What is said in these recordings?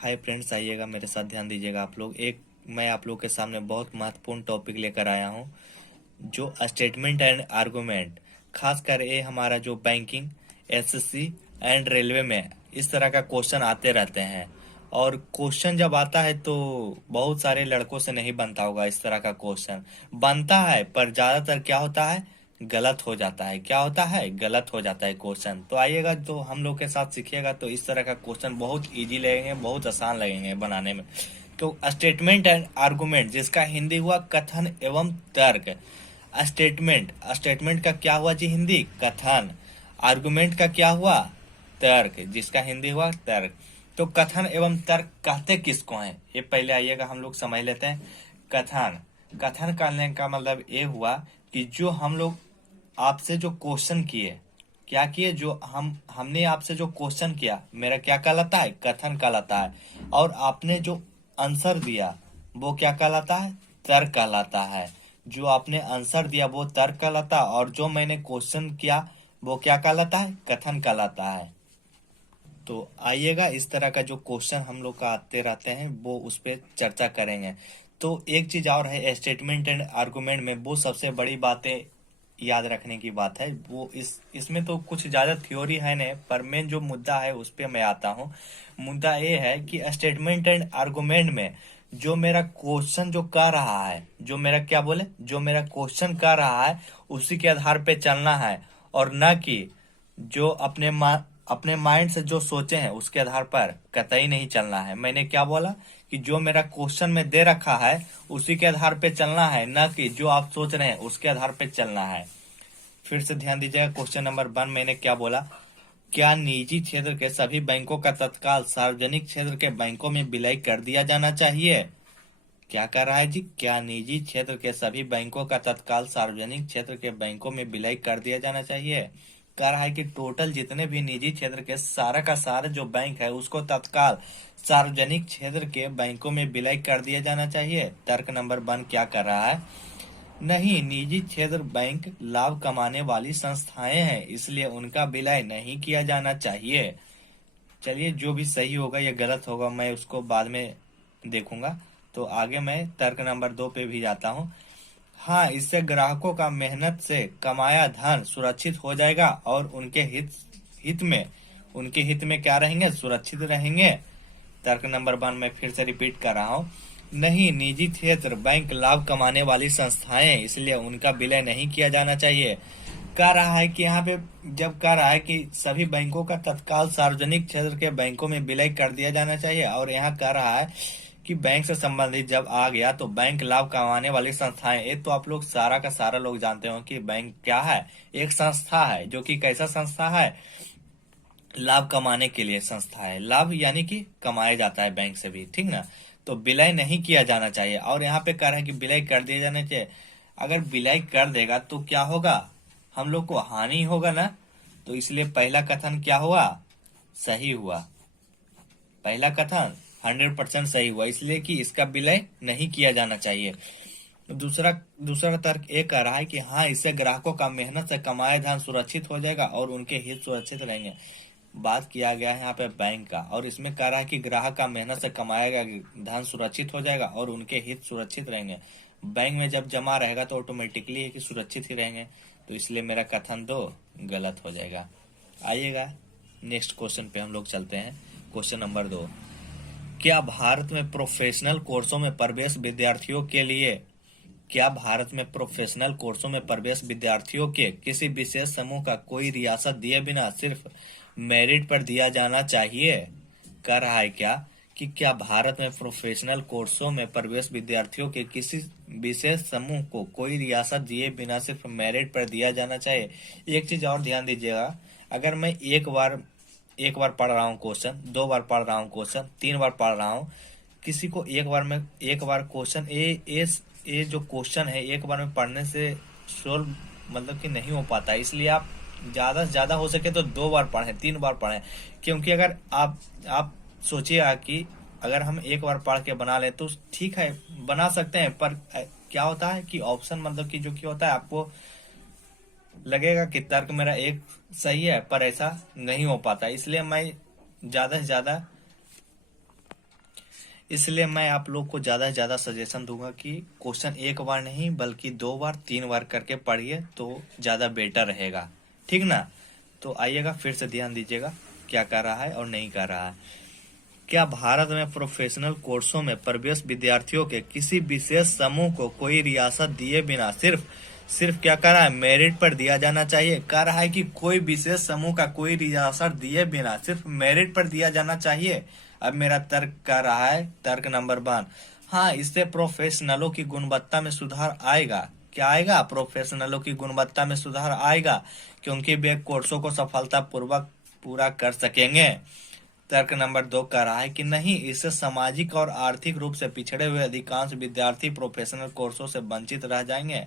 Hi friends, आइएगा मेरे साथ, ध्यान दीजिएगा आप लोग। मैं आप लोग के सामने बहुत महत्वपूर्ण टॉपिक लेकर आया हूँ, जो स्टेटमेंट एंड आर्गूमेंट। खासकर ये हमारा जो बैंकिंग, एसएससी एंड रेलवे में इस तरह का क्वेश्चन आते रहते हैं। और क्वेश्चन जब आता है तो बहुत सारे लड़कों से नहीं बनता होगा। इस तरह का क्वेश्चन बनता है पर ज्यादातर क्या होता है, गलत हो जाता है। क्या होता है, गलत हो जाता है क्वेश्चन। तो आइएगा, तो हम लोग के साथ सीखिएगा तो इस तरह का क्वेश्चन बहुत इजी लगेंगे, बहुत आसान लगेंगे बनाने में। तो स्टेटमेंट एंड आर्गुमेंट, जिसका हिंदी हुआ कथन एवं तर्क। स्टेटमेंट, स्टेटमेंट का क्या हुआ जी हिंदी, कथन। आर्गुमेंट का क्या हुआ, तर्क, जिसका हिंदी हुआ तर्क। तो कथन एवं तर्क कहते किसको हैं, ये पहले आइएगा हम लोग समझ लेते हैं। कथन, कथन करने का मतलब ये हुआ कि जो हम लोग आपसे जो क्वेश्चन किए, क्या किए, जो हमने आपसे जो क्वेश्चन किया, मेरा क्या कहलाता है, कथन कहलाता है। और आपने जो आंसर दिया वो क्या कहलाता है, तर्क कहलाता है। जो आपने आंसर दिया वो तर्क कहलाता है, और जो मैंने क्वेश्चन किया वो क्या कहलाता है, कथन कहलाता है। तो आइएगा, इस तरह का जो क्वेश्चन हम लोग का आते रहते हैं वो उस पर चर्चा करेंगे। तो एक चीज और है, स्टेटमेंट एंड आर्गुमेंट में वो सबसे बड़ी बातें याद रखने की बात है। वो इसमें तो कुछ ज्यादा थ्योरी है नहीं, पर मेन जो मुद्दा है उस पर मैं आता हूँ। मुद्दा ये है कि स्टेटमेंट एंड आर्गुमेंट में जो मेरा क्वेश्चन जो कर रहा है, जो मेरा क्या बोले, जो मेरा क्वेश्चन कर रहा है उसी के आधार पे चलना है। और न कि जो अपने माइंड से जो सोचे हैं उसके आधार पर कतई नहीं चलना है। मैंने क्या बोला कि जो मेरा क्वेश्चन में दे रखा है उसी के आधार पे चलना है, न कि जो आप सोच रहे हैं उसके आधार पे चलना है। फिर से ध्यान दीजिएगा, क्वेश्चन नंबर 1 मैंने क्या बोला, क्या निजी क्षेत्र के सभी बैंकों का तत्काल सार्वजनिक क्षेत्र के बैंकों में विलय कर दिया जाना चाहिए। क्या कर रहा है जी, क्या निजी क्षेत्र के सभी बैंकों का तत्काल सार्वजनिक क्षेत्र के बैंकों में विलय कर दिया जाना चाहिए। कह रहा है कि टोटल जितने भी निजी क्षेत्र के सारा का सारा जो बैंक है उसको तत्काल सार्वजनिक क्षेत्र के बैंकों में विलय कर दिया जाना चाहिए। तर्क नंबर 1 क्या कर रहा है, नहीं, निजी क्षेत्र बैंक लाभ कमाने वाली संस्थाएं हैं, इसलिए उनका विलय नहीं किया जाना चाहिए। चलिए, जो भी सही होगा या गलत होगा मैं उसको बाद में देखूंगा। तो आगे मैं तर्क नंबर 2 पे भी जाता हूँ। हाँ, इससे ग्राहकों का मेहनत से कमाया धन सुरक्षित हो जाएगा और उनके हित में उनके हित में क्या रहेंगे, सुरक्षित रहेंगे। तर्क नंबर 1 मैं फिर से रिपीट कर रहा हूँ, नहीं, निजी क्षेत्र बैंक लाभ कमाने वाली संस्थाएं हैं, इसलिए उनका विलय नहीं किया जाना चाहिए। कह रहा है कि यहाँ पे जब कह रहा है कि सभी बैंकों का तत्काल सार्वजनिक क्षेत्र के बैंकों में विलय कर दिया जाना चाहिए, और यहाँ कह रहा है कि बैंक से संबंधित जब आ गया तो बैंक लाभ कमाने वाली संस्थाएं, ये तो आप लोग सारा का सारा लोग जानते हो कि बैंक क्या है, एक संस्था है। जो कि कैसा संस्था है, लाभ कमाने के लिए संस्था है। लाभ यानी कि कमाया जाता है बैंक से भी, ठीक ना। तो विलय नहीं किया जाना चाहिए, और यहाँ पे कह रहा है कि विलय कर दिया जाना चाहिए। अगर विलय कर देगा तो क्या होगा, हम लोग को हानि होगा ना। तो इसलिए पहला कथन क्या हुआ, सही हुआ। पहला कथन 100% सही हुआ, इसलिए कि इसका विलय नहीं किया जाना चाहिए। दूसरा दूसरा तर्क ये कह रहा है कि हाँ, इससे ग्राहकों का मेहनत से कमाया धन सुरक्षित हो जाएगा और उनके हित सुरक्षित रहेंगे। बात किया गया है यहाँ पे बैंक का, और इसमें कह रहा है कि ग्राहक का मेहनत से कमाया गया धन सुरक्षित हो जाएगा और उनके हित सुरक्षित रहेंगे। बैंक में जब जमा रहेगा तो ऑटोमेटिकली है कि सुरक्षित ही रहेंगे। तो इसलिए मेरा कथन 2 गलत हो जाएगा। आइएगा, नेक्स्ट क्वेश्चन पे हम लोग चलते हैं। क्वेश्चन नंबर 2, क्या भारत में प्रोफेशनल कोर्सों में प्रवेश विद्यार्थियों के लिए क्या भारत में प्रोफेशनल कोर्सों में प्रवेश विद्यार्थियों के किसी विशेष समूह का कोई रियासत दिए बिना सिर्फ मेरिट पर दिया जाना चाहिए। कह रहा है क्या कि क्या भारत में प्रोफेशनल कोर्सों में प्रवेश विद्यार्थियों के किसी विशेष समूह को कोई रियासत दिए बिना सिर्फ मेरिट पर दिया जाना चाहिए। एक चीज और ध्यान दीजिएगा, अगर मैं एक बार पढ़ रहा हूँ क्वेश्चन, 2 बार पढ़ रहा हूँ क्वेश्चन, 3 बार पढ़ रहा हूँ, किसी को एक बार क्वेश्चन ये जो क्वेश्चन है एक बार में पढ़ने से सोल्व मतलब कि नहीं हो पाता। इसलिए आप ज्यादा से ज्यादा हो सके तो 2 बार पढ़ें, 3 बार पढ़ें। क्योंकि अगर आप सोचिएगा कि अगर हम एक बार पढ़ के बना लें तो ठीक है, बना सकते हैं, पर क्या होता है कि ऑप्शन मतलब कि जो कि होता है, आपको लगेगा कि तर्क मेरा एक सही है, पर ऐसा नहीं हो पाता। इसलिए मैं ज्यादा से ज्यादा इसलिए मैं आप लोग को ज़्यादा से ज़्यादा सजेशन दूंगा कि क्वेश्चन एक बार नहीं बल्कि 2 बार 3 बार करके पढ़िए तो ज़्यादा बेटर रहेगा, ठीक ना। तो आइएगा, फिर से ध्यान दीजिएगा क्या कर रहा है और नहीं कर रहा है। क्या भारत में प्रोफेशनल कोर्सों में प्रवेश विद्यार्थियों के किसी विशेष समूह को कोई रियासत दिए बिना सिर्फ सिर्फ क्या कर रहा है, मेरिट पर दिया जाना चाहिए। कह रहा है कि कोई विशेष समूह का कोई रियासत दिए बिना सिर्फ मेरिट पर दिया जाना चाहिए। अब मेरा तर्क कर रहा है, तर्क नंबर 1, हाँ, इससे प्रोफेशनलों की गुणवत्ता में सुधार आएगा। क्या आएगा? प्रोफेशनलों की गुणवत्ता में सुधार आएगा, क्योंकि वे कोर्सों को सफलतापूर्वक पूरा कर सकेंगे। तर्क नंबर 2 कह रहा है कि नहीं, इससे सामाजिक और आर्थिक रूप से पिछड़े हुए अधिकांश विद्यार्थी प्रोफेशनल कोर्सों से वंचित रह जाएंगे।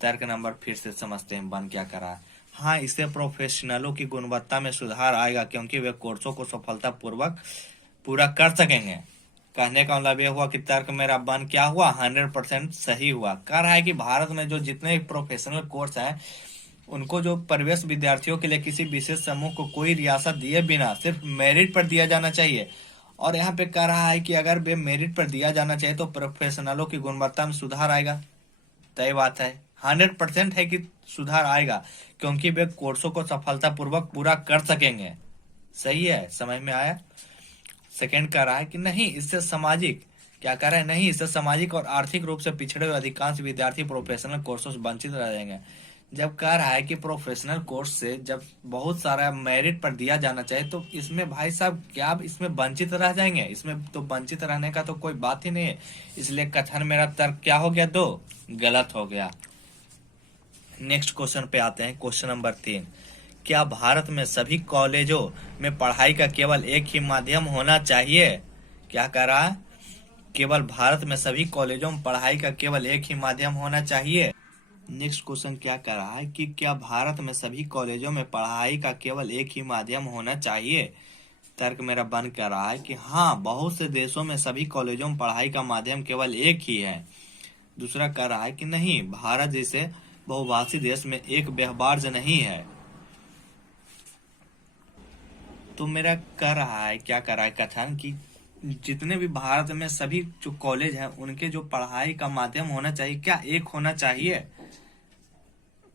तर्क नंबर फिर से समझते हैं, बन क्या कर रहा है। हाँ, इससे प्रोफेशनलों की गुणवत्ता में सुधार आएगा, क्योंकि वे कोर्सों को सफलतापूर्वक पूरा कर सकेंगे। कहने का मतलब यह हुआ कि तर्क मेरा बन क्या हुआ, 100% सही हुआ। कह रहा है कि भारत में जो जितने प्रोफेशनल कोर्स हैं उनको जो प्रवेश विद्यार्थियों के लिए किसी विशेष समूह को कोई रियासत दिए बिना सिर्फ मेरिट पर दिया जाना चाहिए। और यहाँ पे कह रहा है कि अगर वे मेरिट पर दिया जाना चाहिए तो प्रोफेशनलों की गुणवत्ता में सुधार आएगा। तय बात है, 100% है कि सुधार आएगा, क्योंकि वे कोर्सों को सफलतापूर्वक पूरा कर सकेंगे। सही है, समझ में आया। सेकंड कह रहा है कि नहीं, इससे सामाजिक, क्या कह रहा है, नहीं, इससे सामाजिक और आर्थिक रूप से पिछड़े हुए अधिकांश विद्यार्थी प्रोफेशनल कोर्सों से वंचित रह जाएंगे। जब कह रहा है कि प्रोफेशनल कोर्स से जब बहुत सारा मेरिट पर दिया जाना चाहिए, तो इसमें भाई साहब क्या आप इसमें वंचित रह जाएंगे? इसमें तो वंचित रहने का तो कोई बात ही नहीं है। इसलिए कथन मेरा तर्क क्या हो गया, 2 गलत हो गया। नेक्स्ट क्वेश्चन पे आते हैं, क्वेश्चन नंबर 3। क्या भारत में सभी कॉलेजों में पढ़ाई का केवल एक ही माध्यम होना चाहिए? क्या कह रहा है, केवल भारत में सभी कॉलेजों में पढ़ाई का केवल एक ही माध्यम होना चाहिए। नेक्स्ट क्वेश्चन क्या कर रहा है कि क्या भारत में सभी कॉलेजों में पढ़ाई का केवल एक ही माध्यम होना चाहिए। तर्क मेरा बन कर रहा है कि हाँ, बहुत से देशों में सभी कॉलेजों में पढ़ाई का माध्यम केवल एक ही है। दूसरा कह रहा है कि नहीं, भारत जैसे बहुभाषी देश में एक व्यवहार्य नहीं है। तो मेरा कह रहा है, क्या कर रहा है कथन कि जितने भी भारत में सभी जो कॉलेज हैं उनके जो पढ़ाई का माध्यम होना चाहिए, क्या एक होना चाहिए?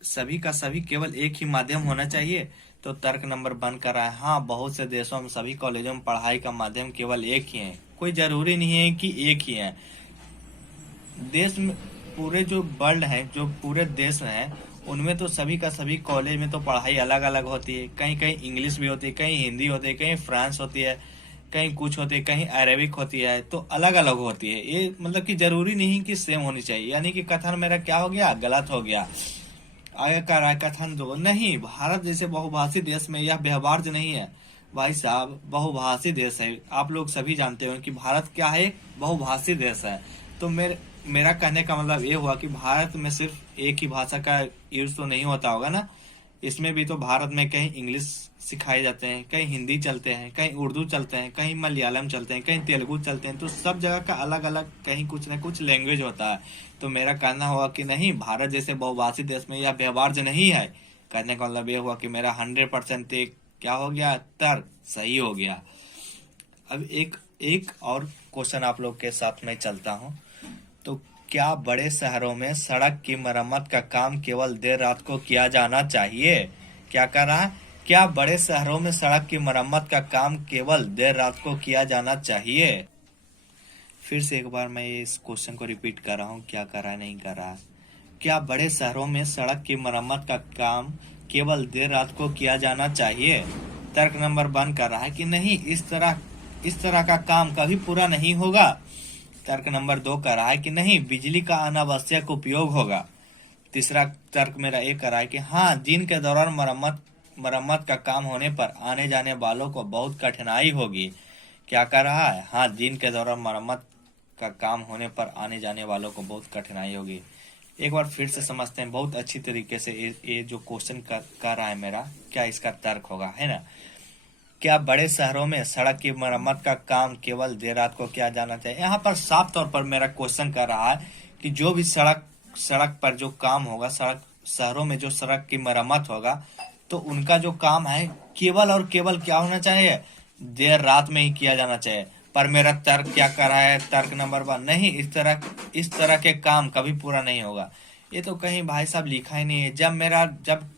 सभी का सभी केवल एक ही माध्यम होना चाहिए। तो तर्क नंबर 1 कर रहा है, हाँ, बहुत से देशों में सभी कॉलेजों में पढ़ाई का माध्यम केवल एक ही है। कोई जरूरी नहीं है कि एक ही है। देश में पूरे जो वर्ल्ड है, जो पूरे देश हैं, उनमें तो सभी का सभी कॉलेज में तो पढ़ाई अलग अलग होती है। कहीं कहीं इंग्लिश भी होती है, कहीं हिंदी होती है, कहीं फ्रांस होती है, कहीं कुछ होती है, कहीं अरेबिक होती है, तो अलग अलग होती है। ये मतलब कि जरूरी नहीं कि सेम होनी चाहिए। यानी कि कथन मेरा क्या हो गया, गलत हो गया। आगे कह रहा है कथन 2, नहीं, भारत जैसे बहुभाषी देश में यह व्यवहार्य नहीं है। भाई साहब, बहुभाषी देश है, आप लोग सभी जानते हो कि भारत क्या है, एक बहुभाषी देश है। तो मेरा कहने का मतलब ये हुआ कि भारत में सिर्फ एक ही भाषा का यूज तो नहीं होता होगा ना। इसमें भी तो भारत में कहीं इंग्लिश सिखाए जाते हैं, कहीं हिंदी चलते हैं, कहीं उर्दू चलते हैं, कहीं मलयालम चलते हैं, कहीं तेलुगु चलते हैं। तो सब जगह का अलग अलग कहीं कुछ न कुछ लैंग्वेज होता है। तो मेरा कहना हुआ कि नहीं, भारत जैसे बहुभाषी देश में यह व्यवहार्य नहीं है। कहने का मतलब ये हुआ कि मेरा 100% क्या हो गया, तर्क सही हो गया। अब एक और क्वेश्चन आप लोग के साथ में चलता हूँ। तो क्या बड़े शहरों में सड़क की मरम्मत का काम केवल देर रात को किया जाना चाहिए? क्या कर रहा है, क्या बड़े शहरों में सड़क की मरम्मत का काम केवल देर रात को किया जाना चाहिए? फिर से एक बार मैं इस क्वेश्चन को रिपीट कर रहा हूँ, क्या कर रहा है, नहीं कर रहा है। क्या बड़े शहरों में सड़क की मरम्मत का काम केवल देर रात को किया जाना चाहिए? तर्क नंबर 1 कर रहा है कि नहीं, इस तरह का काम कभी पूरा नहीं होगा। तर्क नंबर 2 कह रहा है कि नहीं, बिजली का अनावश्यक उपयोग होगा। तीसरा तर्क मेरा ये कह रहा है कि हाँ, दिन के दौरान मरम्मत का काम होने पर आने जाने वालों को बहुत कठिनाई होगी। क्या कर रहा है, हाँ, दिन के दौरान मरम्मत का काम होने पर आने जाने वालों को बहुत कठिनाई होगी। एक बार फिर से समझते हैं बहुत अच्छी तरीके से ये जो क्वेश्चन कर रहा है मेरा, क्या इसका तर्क होगा, है ना। क्या बड़े शहरों में सड़क की मरम्मत का काम केवल देर रात को किया जाना चाहिए? यहाँ पर साफ तौर पर मेरा क्वेश्चन कर रहा है कि जो भी सड़क पर जो काम होगा, शहरों में जो सड़क की मरम्मत होगा, तो उनका जो काम है केवल और केवल क्या होना चाहिए, देर रात में ही किया जाना चाहिए। पर मेरा तर्क क्या कर रहा है, तर्क नंबर 1 नहीं, इस तरह के काम कभी पूरा नहीं होगा। ये तो कहीं भाई साहब लिखा ही नहीं है। जब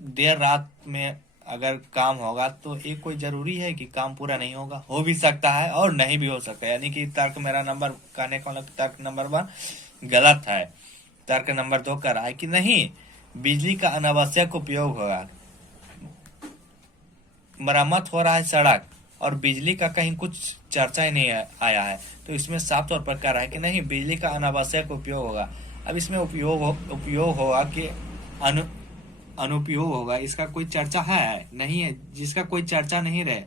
देर रात में अगर काम होगा तो ये कोई जरूरी है कि काम पूरा नहीं होगा? हो भी सकता है और नहीं भी हो सकता है। यानी कि तर्क मेरा नंबर कहने का मतलब तर्क नंबर 1 गलत है। तर्क नंबर 2 कह रहा है कि नहीं, बिजली का अनावश्यक उपयोग होगा। मरम्मत हो रहा है सड़क और बिजली का कहीं कुछ चर्चा ही नहीं आया है, तो इसमें साफ तौर पर कह रहा है कि नहीं, बिजली का अनावश्यक उपयोग होगा। अब इसमें उपयोग होगा कि अनुपयोग होगा, इसका कोई चर्चा है नहीं है। जिसका कोई चर्चा नहीं रहे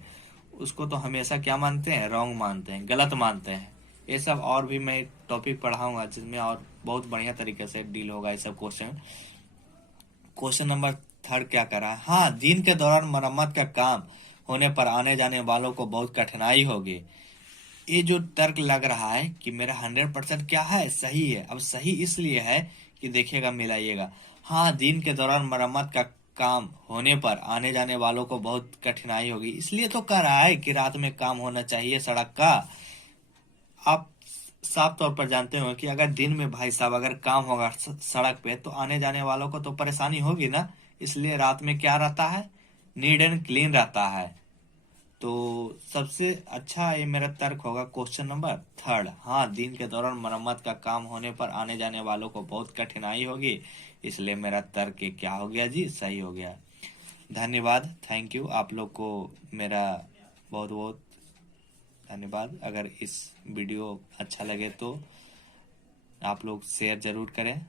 उसको तो हमेशा क्या मानते हैं, रॉन्ग मानते हैं, गलत मानते हैं। ये सब और भी मैं टॉपिक पढ़ाऊंगा जिसमें और बहुत बढ़िया तरीके से डील होगा ये सब क्वेश्चन। क्वेश्चन नंबर 3 क्या करा है, हाँ, दिन के दौरान मरम्मत का काम होने पर आने जाने वालों को बहुत कठिनाई होगी। ये जो तर्क लग रहा है कि मेरा 100% क्या है, सही है। अब सही इसलिए है कि देखिएगा, मिलाइएगा। हाँ, दिन के दौरान मरम्मत का काम होने पर आने जाने वालों को बहुत कठिनाई होगी, इसलिए तो कह रहा है कि रात में काम होना चाहिए सड़क का। आप साफ तौर पर जानते हो कि अगर दिन में भाई साहब अगर काम होगा सड़क पे तो आने जाने वालों को तो परेशानी होगी ना। इसलिए रात में क्या रहता है, नीट एंड क्लीन रहता है। तो सबसे अच्छा ये मेरा तर्क होगा क्वेश्चन नंबर 3। हाँ, दिन के दौरान मरम्मत का काम होने पर आने जाने वालों को बहुत कठिनाई होगी, इसलिए मेरा तर्क ये क्या हो गया जी, सही हो गया। धन्यवाद, थैंक यू। आप लोग को मेरा बहुत बहुत धन्यवाद। अगर इस वीडियो अच्छा लगे तो आप लोग शेयर जरूर करें।